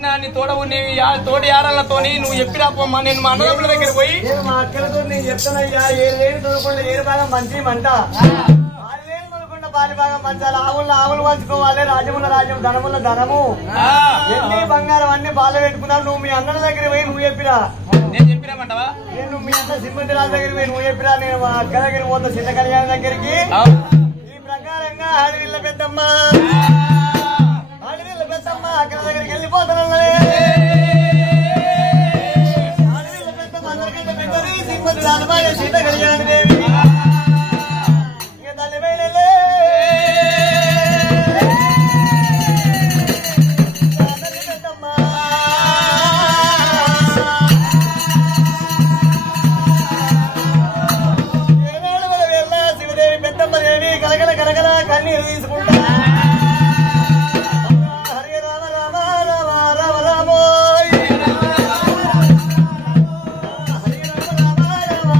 పుట్టినా నీ తోడవు నీ తోటి యారాలతోని నువ్వు చెప్పిరా పోమ్మా. నేను మా అన్నదమ్ముల దగ్గర పోయి మా అక్కలతో నేను చెప్తానయ్యా. ఏడు తోడుకుండా ఏడు భాగం మంచి మంట, పాలి భాగం మంచాలి. ఆవులు పంచుకోవాలి. రాజ్యముల రాజ్యం, ధనముల ధనము, ఎన్ని బంగారం అన్ని బాధ పెట్టుకున్నావు. నువ్వు మీ అన్నల దగ్గర పోయి నువ్వు చెప్పిరా. నేను చెప్పిరామంటావా? నేను మీ అన్న సింహతి రాజు దగ్గర పోయి నువ్వు చెప్పిరా. నేను మా అక్క దగ్గర పోతా చిన్న కళ్యాణ్ దగ్గరికి. ఈ ప్రకారంగా ఆడవిల్ల పెద్దమ్మ అక్కడ దగ్గరికి వెళ్ళిపోతానన్నదే. ఆడవిల్ల పెద్దమ్మ అందరికంటే పెద్దది సింహతి రాజు సీత కళ్యాణి దేవి. ఇక తల్లి బయలులే కలగల కలగల కన్నీరు తీసుకుంటా. హరే రామ రామ రామ రామ రామో హరే రామ రామ రామ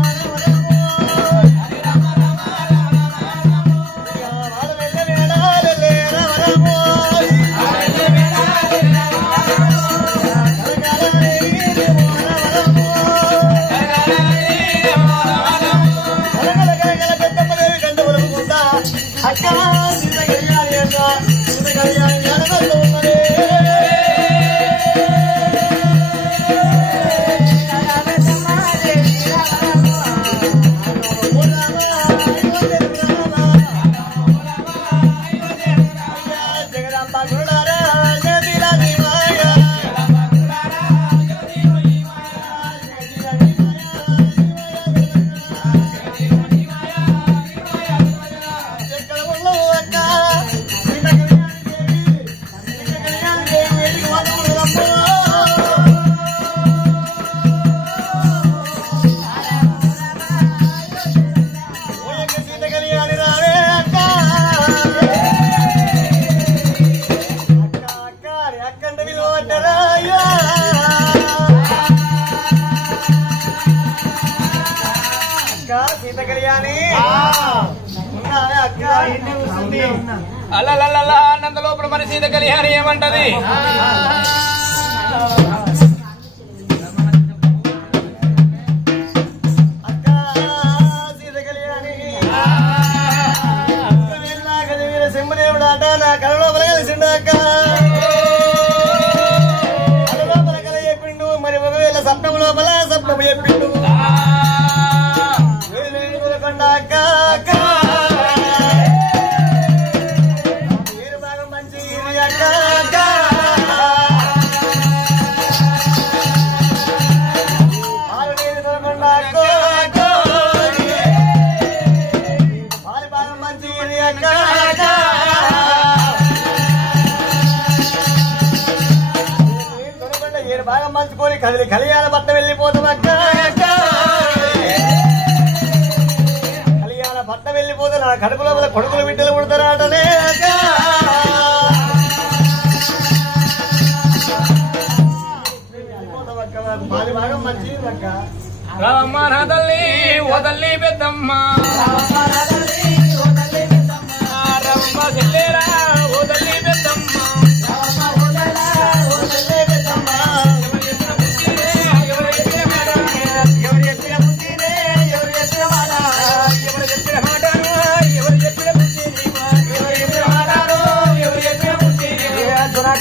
అల్లలల్ల అన్నంత లోపల మరి సీత కళ్యాణి ఏమంటది? అక్క సీత కళ్యాణి సింహదేవుడు ఆట నా కళ లోపల కలిసిండు. అక్క కళ లోపల కళ చెప్పిండు. మరి ఒకవేళ సప్నము లోపల సప్నము చెప్పిండు. అక్క అక్క భాగం మంచుకొని కదిలి కళ్యాణ పట్ట వెళ్ళిపోతాం. అక్క కళ్యాణ పట్ట వెళ్ళిపోతే నా కడుపు లోపల కొడుకులు బిడ్డలు పుడతారాటనే. అక్క పాలి భాగం మంచి అక్క. రామ నా తల్లి ఓ తల్లి పెద్దమ్మ రమ్మ చెల్లేరా ఓ తల్లి పెద్దమ్మ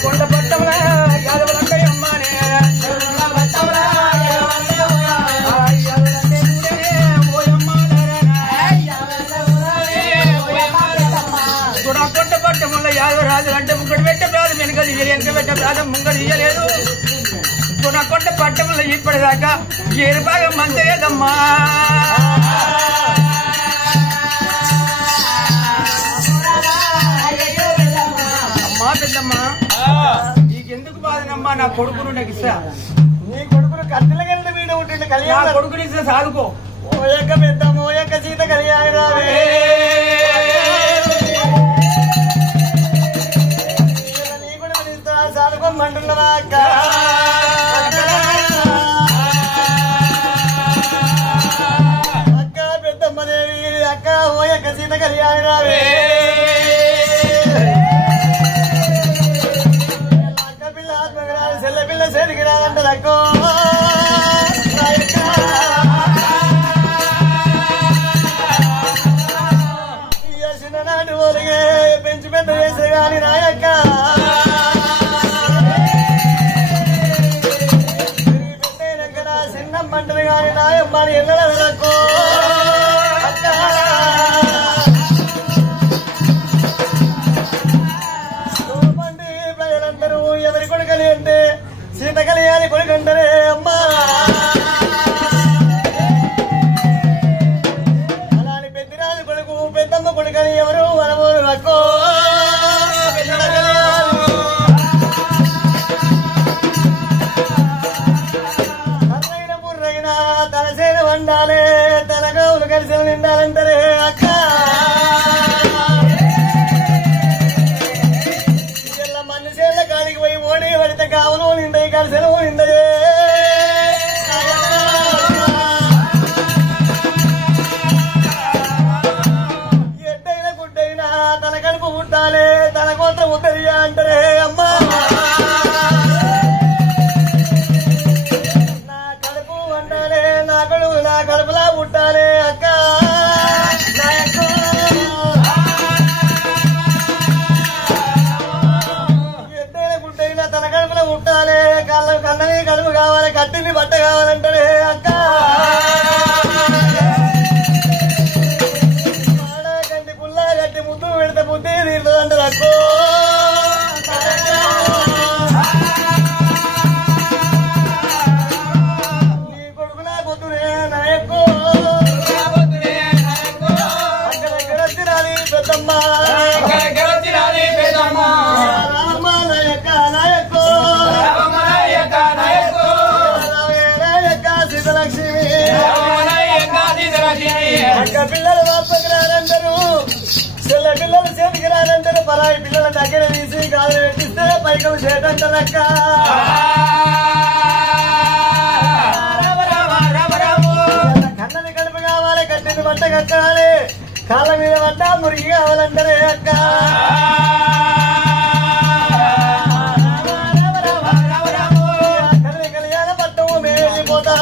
కొండ పట్టముల యాదవులందమ్మనే కొండ పట్టముల యాదవరాజు అంటే ముగ్గడి పెట్టే ప్రాధం వెనుకది వెనక పెట్టే ప్రాధం ముంగడి ఇయ్యలేదు. కొండ పట్టముల ఇప్పటిదాకా ఏడు భాగం మంతలేదమ్మా. అమ్మా పెద్దమ్మా నీకెందుకు బాధనమ్మా? నా కొడుకును నాకు ఇస్తా. నీ కొడుకును కట్టెల గంట మీద ఉంటుంది కళ్యాణ కొడుకుని ఇస్తా సాదుకో. ఓ యొక్క పెద్దమ్మ ఓ యొక్క సీత కళ్యాణి రావే. నీ కొడుకుని ఇస్తా సాదుకోమంటున్నావా అక్క? అక్క పెద్దమ్మ దేవి అక్క ఓ యొక్క సీత కళ్యాణి రావే. రక్కో చిన్ననాటి ఓలిగే పెంచి పెద్ద చేసే గాని నాయక్క పెట్టినాక నా చిన్న మంటలు గాని నాయమ్మని ఎన్నడ రక్కో ప్రజలందరూ ఎవరి కొడుకని అంటే సీత కళ్యాణి కొడుకంటారే అమ్మా అలాని పెద్దిరాజు కొడుకు పెద్దమ్మ కొడుకని ఎవరు వనమోరు రక్కో తనైన బుర్రైనా తన సేన వండాలే తన గౌలు కలిసి నిండాలంటారే అక్క కాడికి పోయి ఓడి పడితే కావలు నిండయి కలిసెలు నిండయే ఎడ్డైన గుడ్డైనా తన కడుపు పుట్టాలే తన కోత ఉత్తరియా అంటారే అమ్మా నా కడుపు వండాలే నా కడుపులా పుట్టాలే అక్క తన కడుపులో పుట్టాలి కన్నని కడుపు కావాలి కట్టింది బట్ట కావాలంటే అక్క కంటి పుల్లా కట్టి ముద్దు పెడితే బుద్ధి తీరుతుందంటారు అక్కో నీ కొడుకు నా పొద్దునే నాయక్కో అక్కడ దగ్గర వచ్చిరాలి పెద్దమ్మ అక్క పిల్లలు వాపకి రానంటారు చెల్ల పిల్లలు చేతికి రానంటారు పరాయి పిల్లల దగ్గర తీసి గాలి పెట్టిస్తే పైకలు చేతంటారు అక్క కన్నని కడుపు కావాలి కట్టింది బట్ట కట్టాలి కాళ్ళ మీద పడ్డ మురికి కావాలంటారే అక్క కళ్యాణ పట్టము మేము వెళ్ళిపోతా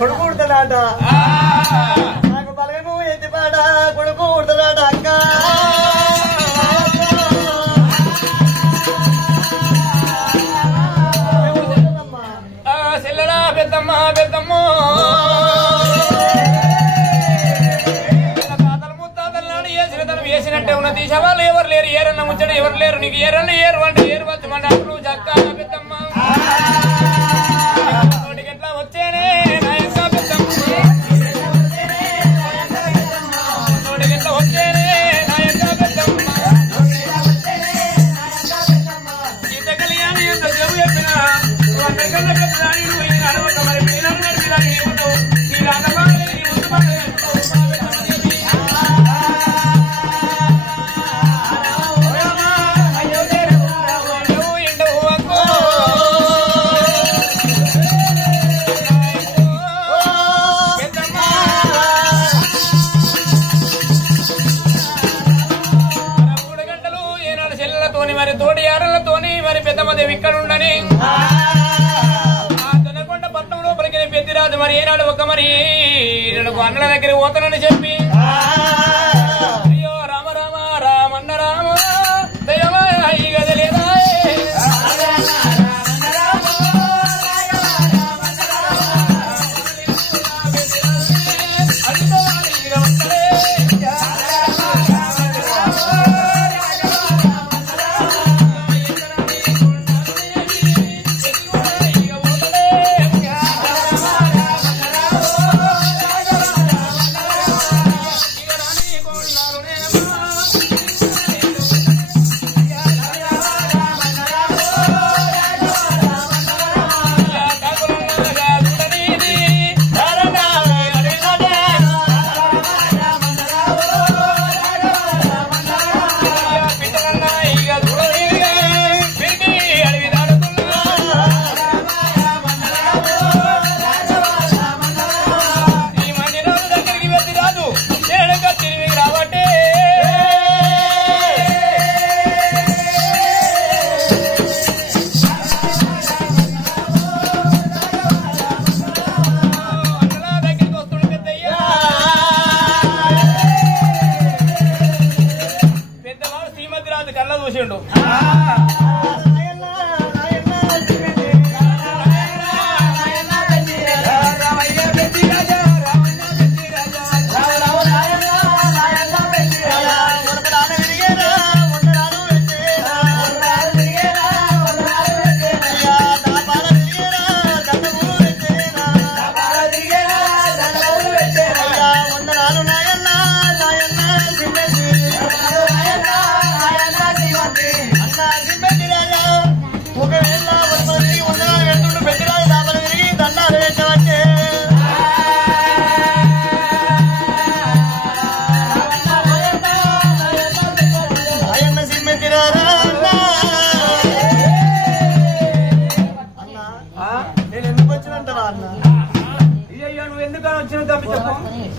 కొడుకు ఉడతాడాట నాకు బలము ఎత్తిపాట కొడుకు ఉడతాడాట అక్క సెల్లరా పెద్దమ్మ పెద్దమ్మ తాతలు ముత్తాతలు నాడు వేసిన తను వేసినట్టే ఉన్న తీసేవాళ్ళు ఎవరు లేరు ఏరన్న ముచ్చడు ఎవరు లేరు నీకు ఏరన్న ఏరు అంటే ఏరు వచ్చు మన చక్క పెద్దమ్మ ఎట్లా వచ్చేనే మరి తోటి ఆడలతోని మరి పెద్దమ్మదేవి ఇక్కడ ఉండని తొనకొండ పట్టణం లోపలికి పెద్దిరాజు మరి ఏనాడు ఒక మరి అన్నల దగ్గర పోతానని చెప్పి అయ్యో రామ రామ రామన్న రామ దయమా ఈ గదలేదా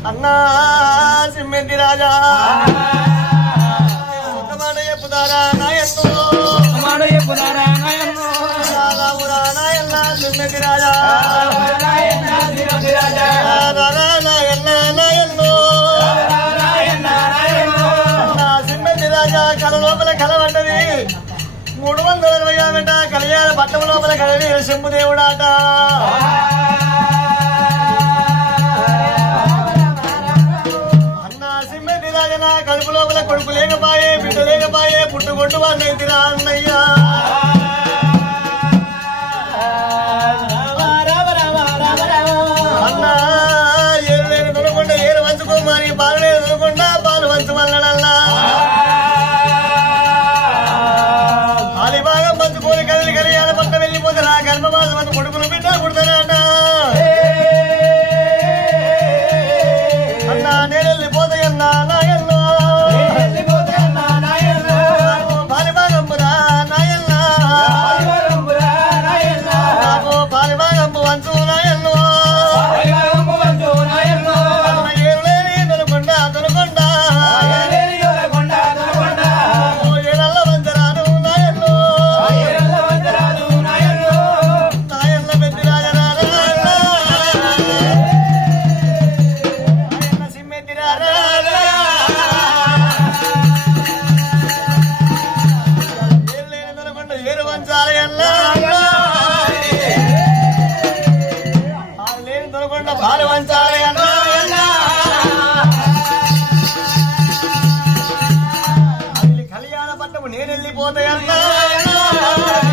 అన్నా సిమ్మెంతి రాజా ఒక మాట చెప్పుతారా నాయన్నో నాయన్న సిమ్మెంతి రాజా నాయన్నో సిమ్మెంతి రాజా కల లోపల కలవడ్డది 360 కలియాల పట్టం లోపల కలవి శంభుదేవుడాట కడుపు లోపల కొడుకు లేకపాయే బిడ్డ లేకపాయే పుట్టుకొట్టు వాళ్ళైతిరా అన్నయ్య